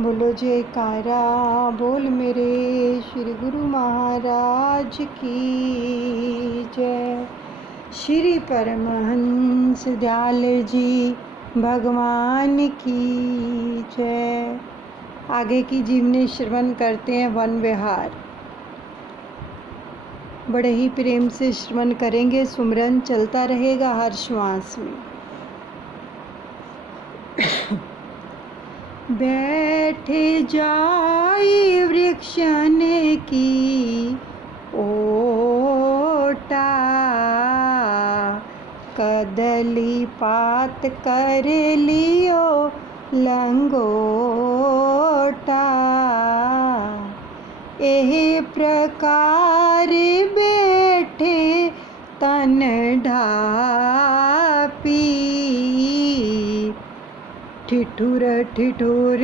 बोलो जयकारा बोल मेरे श्री गुरु महाराज की जय। श्री परमहंस दयाल जी भगवान की जय। आगे की जीवनी श्रवण करते हैं वन विहार। बड़े ही प्रेम से श्रवण करेंगे, सुमरन चलता रहेगा हर श्वास में। बैठे जाई वृक्षन की ओटा, कदली पात कर लियो लंगोटा। एह प्रकार बैठे तन ढापी, ठिठुर ठिठुर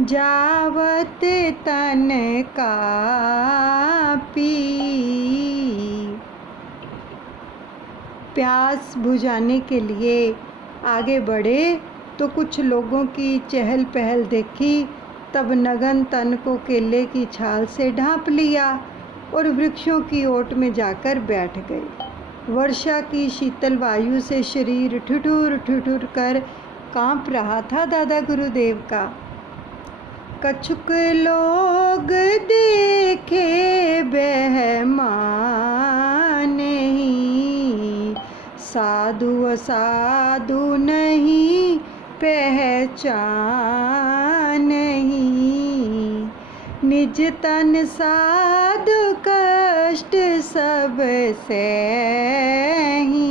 जावत तन कापी। प्यास बुझाने के लिए आगे बढ़े तो कुछ लोगों की चहल पहल देखी, तब नगन तन को केले की छाल से ढांप लिया और वृक्षों की ओट में जाकर बैठ गए। वर्षा की शीतल वायु से शरीर ठिठुर ठिठुर कर कांप रहा था दादा गुरुदेव का। कछुक लोग देखे बेहमान नहीं, साधु असाधु नहीं पहचान नहीं। निज तन साधु कष्ट सब सही,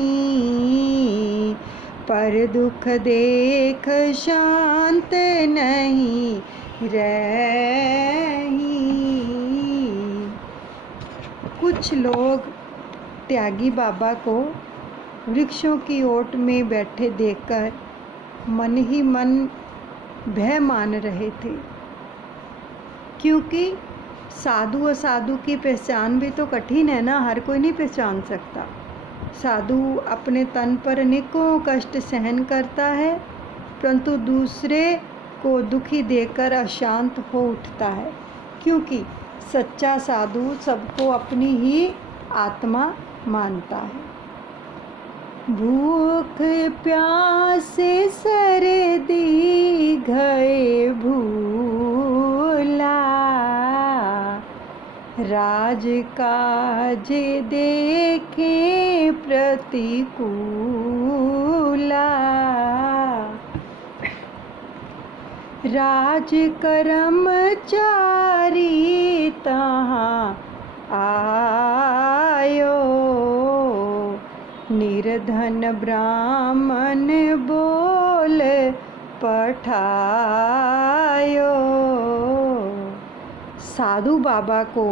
पर दुख देख शांत नहीं रही। कुछ लोग त्यागी बाबा को वृक्षों की ओट में बैठे देखकर मन ही मन भय मान रहे थे, क्योंकि साधु असाधु की पहचान भी तो कठिन है ना, हर कोई नहीं पहचान सकता। साधु अपने तन पर अनेकों कष्ट सहन करता है, परंतु दूसरे को दुखी देखकर अशांत हो उठता है, क्योंकि सच्चा साधु सबको अपनी ही आत्मा मानता है। भूख प्यास सर्दी गए भूला, राज काज देखे प्रतिकूला। राज कर्मचारी तहाँ आयो, निर्धन ब्राह्मण बोल पठायो। साधु बाबा को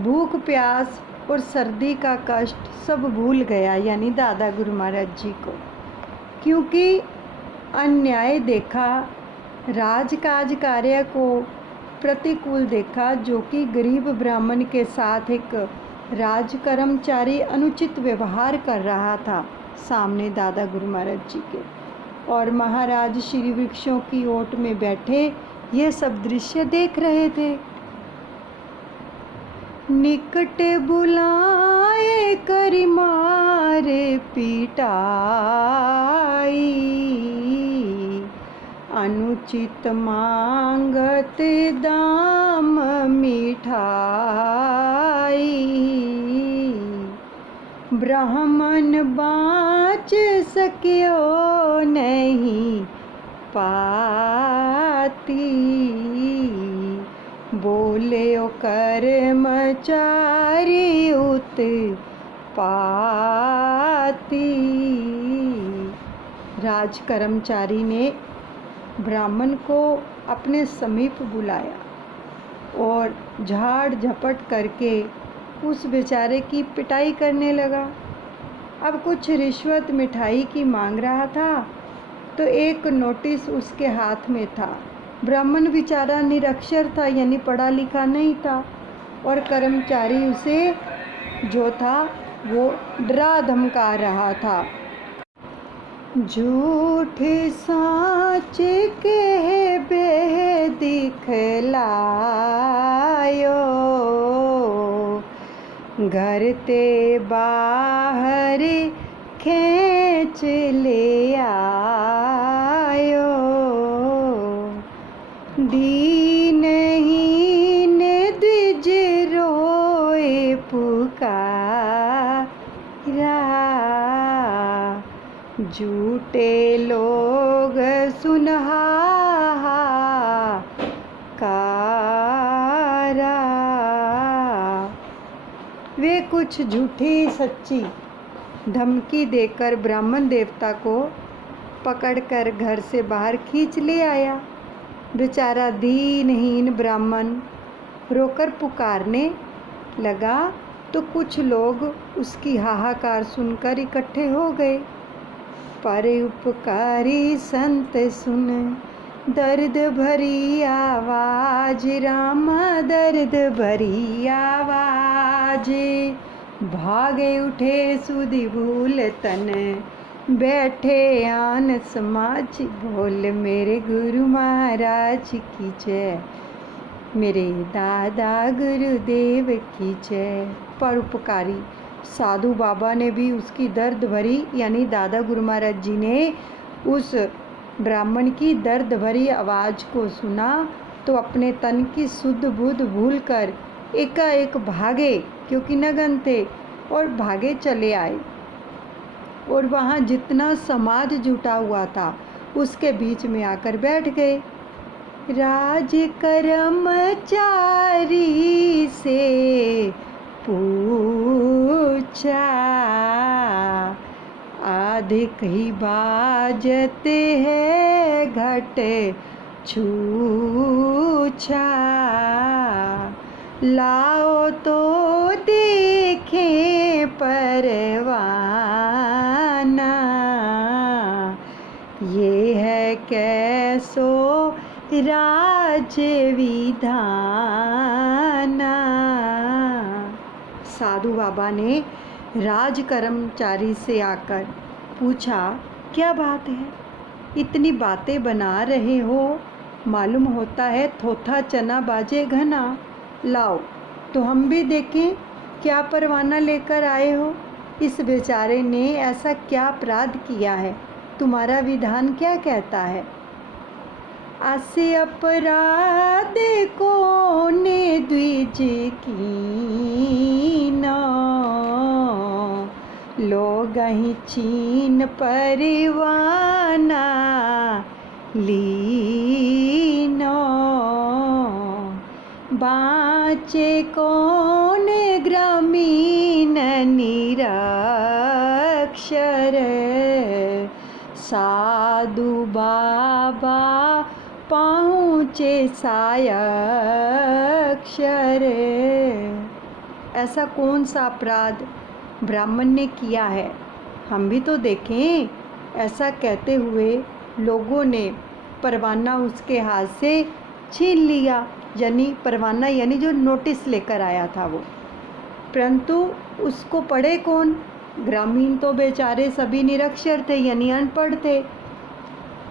भूख प्यास और सर्दी का कष्ट सब भूल गया, यानी दादा गुरु महाराज जी को, क्योंकि अन्याय देखा, राजकाज कार्य को प्रतिकूल देखा, जो कि गरीब ब्राह्मण के साथ एक राज कर्मचारी अनुचित व्यवहार कर रहा था सामने दादा गुरु महाराज जी के। और महाराज श्री वृक्षों की ओट में बैठे ये सब दृश्य देख रहे थे। निकट बुलाए करि मारे पिटाई, अनुचित मांगत दाम मिठाई। ब्राह्मण बाँच सकियो नहीं पाती, बोले ओ कर्मचारी उत्पाती। राज कर्मचारी ने ब्राह्मण को अपने समीप बुलाया और झाड़ झपट करके उस बेचारे की पिटाई करने लगा। अब कुछ रिश्वत मिठाई की मांग रहा था, तो एक नोटिस उसके हाथ में था। ब्राह्मण बेचारा निरक्षर था, यानी पढ़ा लिखा नहीं था, और कर्मचारी उसे जो था वो डरा धमका रहा था। झूठ साच कह बेदीवाना, दिखलायो, घर ते बाहर खींच ले आयो। दीनहीन द्विज रोए पुकारा, झूठे लोग सुनहाकारा। वे कुछ झूठी सच्ची धमकी देकर ब्राह्मण देवता को पकड़कर घर से बाहर खींच ले आया। बेचारा दीनहीन ब्राह्मण रोकर पुकारने लगा तो कुछ लोग उसकी हाहाकार सुनकर इकट्ठे हो गए। परोपकारी संत सुन दर्द भरी आवाज, रामा दर्द भरी आवाज। भागे उठे सुधि भूल तन, बैठे आन समाज बोल। मेरे गुरु महाराज की जय, मेरे दादा गुरुदेव की जय। परोपकारी साधु बाबा ने भी उसकी दर्द भरी, यानी दादा गुरु महाराज जी ने उस ब्राह्मण की दर्द भरी आवाज़ को सुना तो अपने तन की शुद्ध बुद्ध भूलकर एकाएक भागे, क्योंकि नगन थे, और भागे चले आए। और वहाँ जितना समाज जुटा हुआ था उसके बीच में आकर बैठ गए। राज कर्मचारी से पूछा, अधिक ही बाजते है घट छूछा। लाओ तो देखें परवाना, ये है कैसो राज विधाना। साधु बाबा ने राज कर्मचारी से आकर पूछा, क्या बात है, इतनी बातें बना रहे हो, मालूम होता है थोथा चना बाजे घना। लाओ तो हम भी देखें क्या परवाना लेकर आए हो। इस बेचारे ने ऐसा क्या अपराध किया है, तुम्हारा विधान क्या कहता है। आसे अपराध कोने द्विज कीना, लोग ही छीन परवाना लीनो। बाँचे कौन ग्रामीण निरक्षर, साधु बाबा पहुँचे सायक्षर। ऐसा कौन सा अपराध ब्राह्मण ने किया है, हम भी तो देखें। ऐसा कहते हुए लोगों ने परवाना उसके हाथ से छीन लिया, यानी परवाना यानी जो नोटिस लेकर आया था वो। परंतु उसको पढ़े कौन, ग्रामीण तो बेचारे सभी निरक्षर थे, यानी अनपढ़ थे।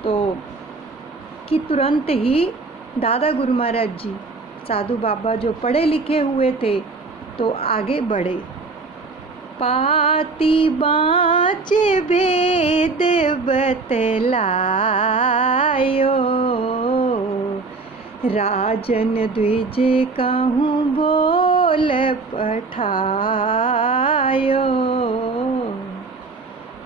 तो कि तुरंत ही दादा गुरु महाराज जी साधु बाबा जो पढ़े लिखे हुए थे तो आगे बढ़े। पाती बाँच भेद बतलायो, राजन द्विज कहूँ बोल पठायो।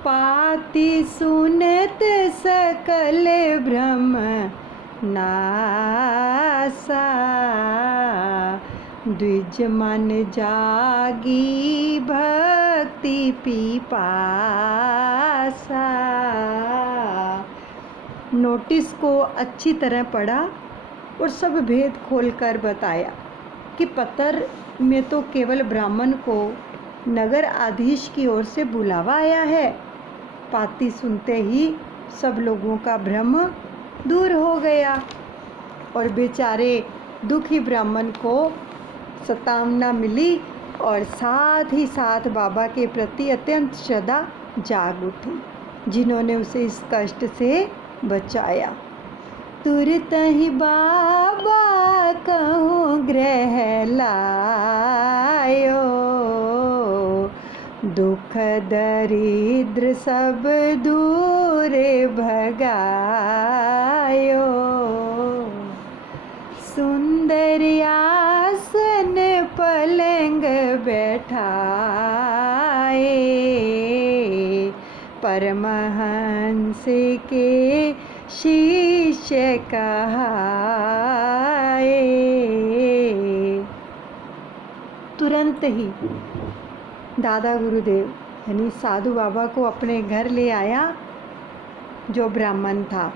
पाती सुनत सकल भ्रम नासा, द्विज मन जागी भक्ति पिपासा। नोटिस को अच्छी तरह पढ़ा और सब भेद खोलकर बताया कि पत्र में तो केवल ब्राह्मण को नगर आधीश की ओर से बुलावा आया है। पाती सुनते ही सब लोगों का भ्रम दूर हो गया और बेचारे दुखी ब्राह्मण को सतावना मिली और साथ ही साथ बाबा के प्रति अत्यंत श्रद्धा जाग उठी, जिन्होंने उसे इस कष्ट से बचाया। तुरत ही बाबा कहूँ ग्रह लायो, दुख दरिद्र सब दूर भगायो, सुंदर आसन पलंग बैठाए, परमहंस के शिष्य कहाए। तुरंत ही दादा गुरुदेव यानी साधु बाबा को अपने घर ले आया जो ब्राह्मण था,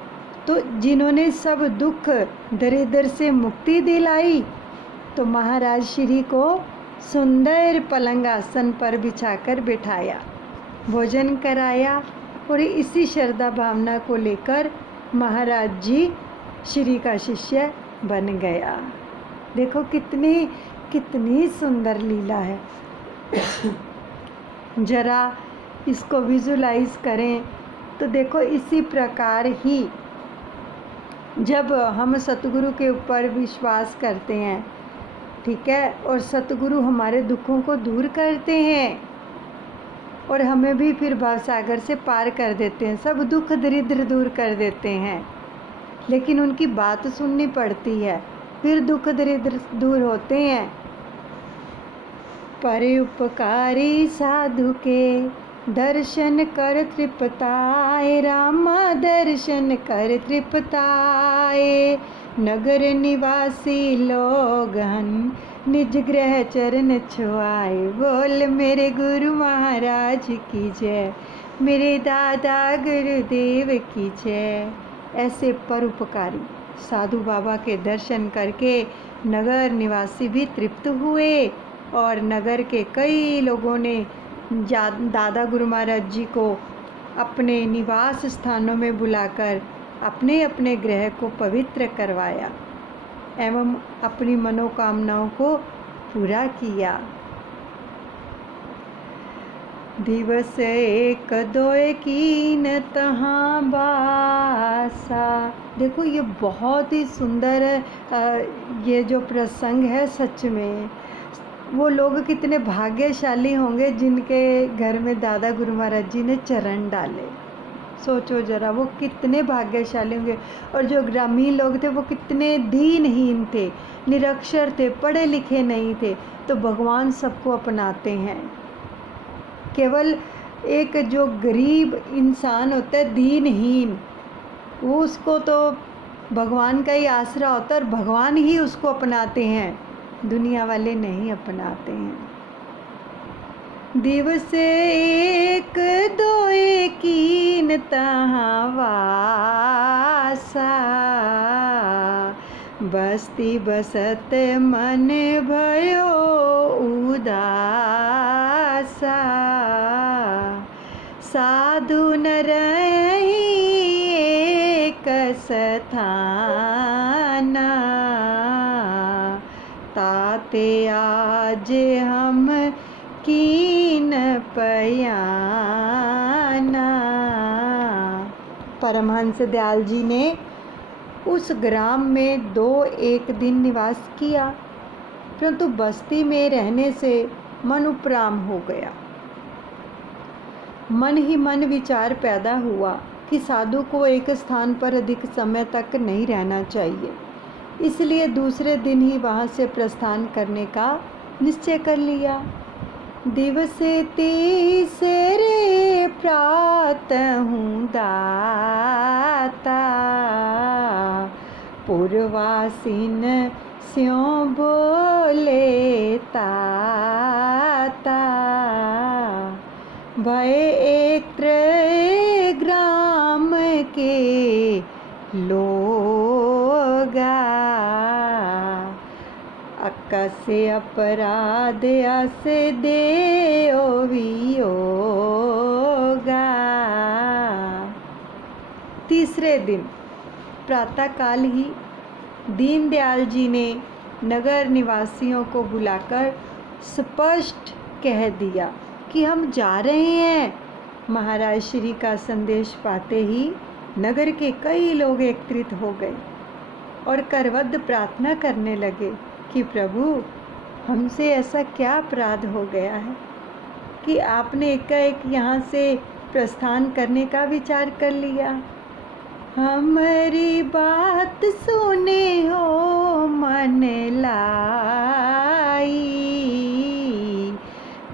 तो जिन्होंने सब दुख दरिद्र से मुक्ति दिलाई, तो महाराज श्री को सुंदर पलंग आसन पर बिछाकर बिठाया, भोजन कराया, और इसी श्रद्धा भावना को लेकर महाराज जी श्री का शिष्य बन गया। देखो कितनी सुंदर लीला है। जरा इसको विजुलाइज करें तो देखो इसी प्रकार ही जब हम सतगुरु के ऊपर विश्वास करते हैं, ठीक है, और सतगुरु हमारे दुखों को दूर करते हैं और हमें भी फिर भवसागर से पार कर देते हैं, सब दुख दरिद्र दूर कर देते हैं, लेकिन उनकी बात सुननी पड़ती है, फिर दुख दरिद्र दूर होते हैं। परोपकारी साधु के दर्शन कर तृप्ताए, रामा दर्शन कर तृप्ताए, नगर निवासी लोगन निज ग्रह चरण छुआए। बोल मेरे गुरु महाराज की जय, मेरे दादा गुरुदेव की जय। ऐसे परोपकारी साधु बाबा के दर्शन करके नगर निवासी भी तृप्त हुए और नगर के कई लोगों ने दादा गुरु महाराज जी को अपने निवास स्थानों में बुलाकर अपने अपने ग्रह को पवित्र करवाया एवं अपनी मनोकामनाओं को पूरा किया। दिवस एक दोए कीन तहाँ बासा। देखो ये बहुत ही सुंदर ये जो प्रसंग है, सच में वो लोग कितने भाग्यशाली होंगे जिनके घर में दादा गुरु महाराज जी ने चरण डाले। सोचो जरा वो कितने भाग्यशाली होंगे। और जो ग्रामीण लोग थे वो कितने दीनहीन थे, निरक्षर थे, पढ़े लिखे नहीं थे, तो भगवान सबको अपनाते हैं। केवल एक जो गरीब इंसान होता है, दीनहीन, वो उसको तो भगवान का ही आसरा होता है और भगवान ही उसको अपनाते हैं, दुनिया वाले नहीं अपनाते हैं। दिवस एक दोए कीन तहाँ वासा, बस्ती बसत मन भयो उदासा, साधु न रही एक स्थाना, ताते आज हम कीन पयाना। परमहंस दयाल जी ने उस ग्राम में 2-1 दिन निवास किया, परंतु बस्ती में रहने से मन उपराम हो गया। मन ही मन विचार पैदा हुआ कि साधु को एक स्थान पर अधिक समय तक नहीं रहना चाहिए, इसलिए दूसरे दिन ही वहाँ से प्रस्थान करने का निश्चय कर लिया। दिवस तीसरे प्रातः दाता, पूर्वासीन स्यों बोले ताता, भय एक ग्राम के लोगा, अकसे अपराध अस देओ वियोगा। तीसरे दिन प्रातःकाल ही दीनदयाल जी ने नगर निवासियों को बुलाकर स्पष्ट कह दिया कि हम जा रहे हैं। महाराज श्री का संदेश पाते ही नगर के कई लोग एकत्रित हो गए और करवद्ध प्रार्थना करने लगे कि प्रभु, हमसे ऐसा क्या अपराध हो गया है कि आपने एकाएक यहाँ से प्रस्थान करने का विचार कर लिया। हमारी बात सुने हो मन लाई,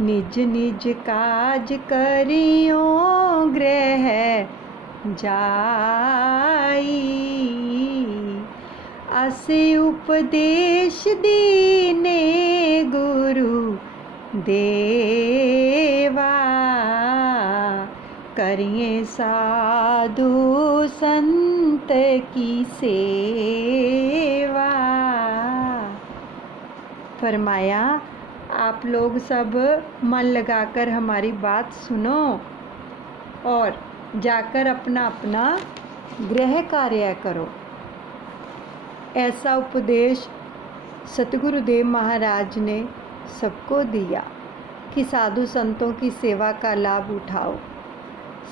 निज निज काज करियो ग्रह जाई। आसे उपदेश दीने गुरु देवा, करिए साधु संत की सेवा। फरमाया, आप लोग सब मन लगाकर हमारी बात सुनो और जाकर अपना अपना गृह कार्य करो। ऐसा उपदेश सतगुरुदेव महाराज ने सबको दिया कि साधु संतों की सेवा का लाभ उठाओ।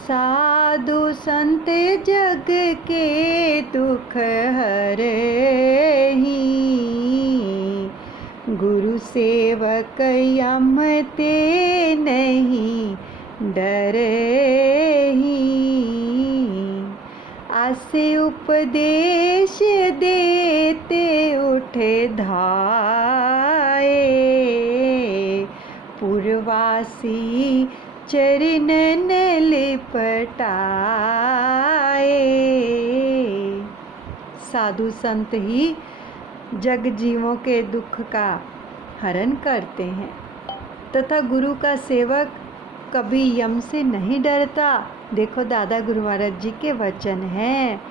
साधु संत जग के दुख हरहि, गुरु सेवक यम ते नहीं डरहि। आसे उपदेश देते उठे धाये, पुरवासी चरणन लिपटाए। साधु संत ही जग जीवों के दुख का हरण करते हैं तथा गुरु का सेवक कभी यम से नहीं डरता। देखो, दादा गुरु महाराज जी के वचन हैं।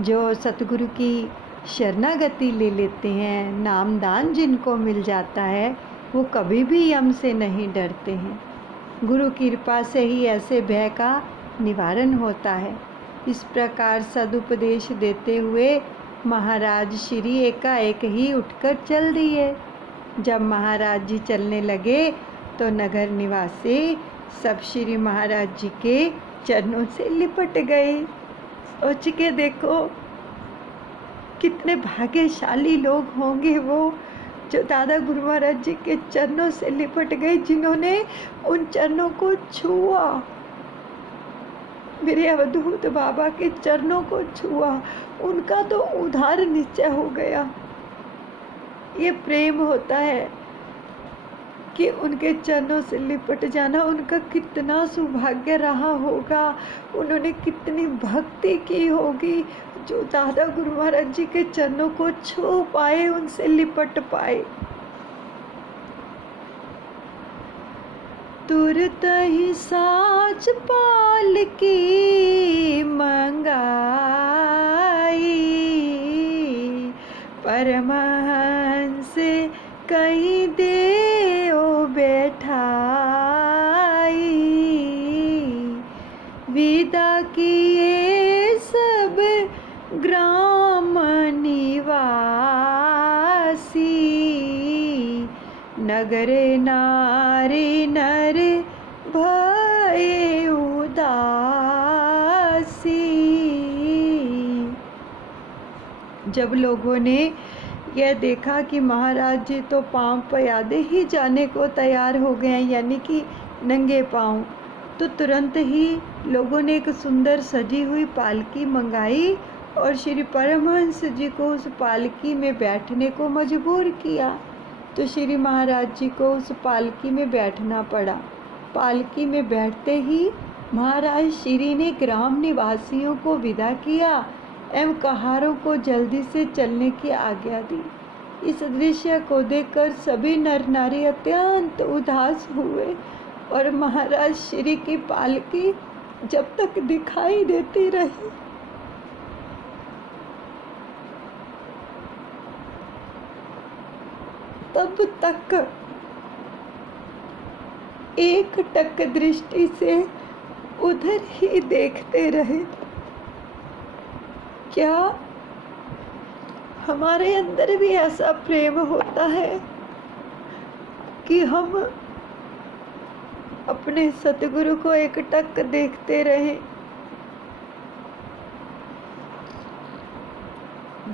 जो सतगुरु की शरणागति ले लेते हैं, नामदान जिनको मिल जाता है, वो कभी भी यम से नहीं डरते हैं। गुरु कृपा से ही ऐसे भय का निवारण होता है। इस प्रकार सदुपदेश देते हुए महाराज श्री एकाएक ही उठकर चल दिए। जब महाराज जी चलने लगे तो नगर निवासी सब श्री महाराज जी के चरणों से लिपट गए। सोच के देखो, कितने भाग्यशाली लोग होंगे वो जो दादा गुरु महाराज जी के चरणों से लिपट गए, जिन्होंने उन चरणों को छुआ, मेरे अवधूत बाबा के चरणों को छुआ। उनका तो उद्धार निश्चय हो गया। ये प्रेम होता है कि उनके चरणों से लिपट जाना। उनका कितना सौभाग्य रहा होगा, उन्होंने कितनी भक्ति की होगी जो दादा गुरु महाराज जी के चरणों को छू पाए, उनसे लिपट पाए। तुरत ही साच पाल की मंगाई, परमहंस कहीं देओ बैठाई। विदा किए सब ग्राम निवासी, नगर नारी नर भय उदासी। जब लोगों ने यह देखा कि महाराज जी तो पांव पयादे ही जाने को तैयार हो गए हैं, यानी कि नंगे पांव, तो तुरंत ही लोगों ने एक सुंदर सजी हुई पालकी मंगाई और श्री परमहंस जी को उस पालकी में बैठने को मजबूर किया। तो श्री महाराज जी को उस पालकी में बैठना पड़ा। पालकी में बैठते ही महाराज श्री ने ग्राम निवासियों को विदा किया एवं कहारों को जल्दी से चलने की आज्ञा दी। इस दृश्य को देखकर सभी नर नारी अत्यंत उदास हुए और महाराज श्री की पालकी जब तक दिखाई देती रही, तब तक एक टक दृष्टि से उधर ही देखते रहे। क्या हमारे अंदर भी ऐसा प्रेम होता है कि हम अपने सतगुरु को एक टक देखते रहें?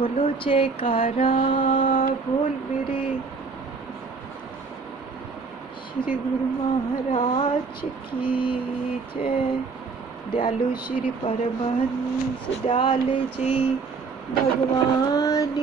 बोलो जयकारा बोल मेरे श्री गुरु महाराज की जय। दयालु श्री परमहंस दयाल जी भगवान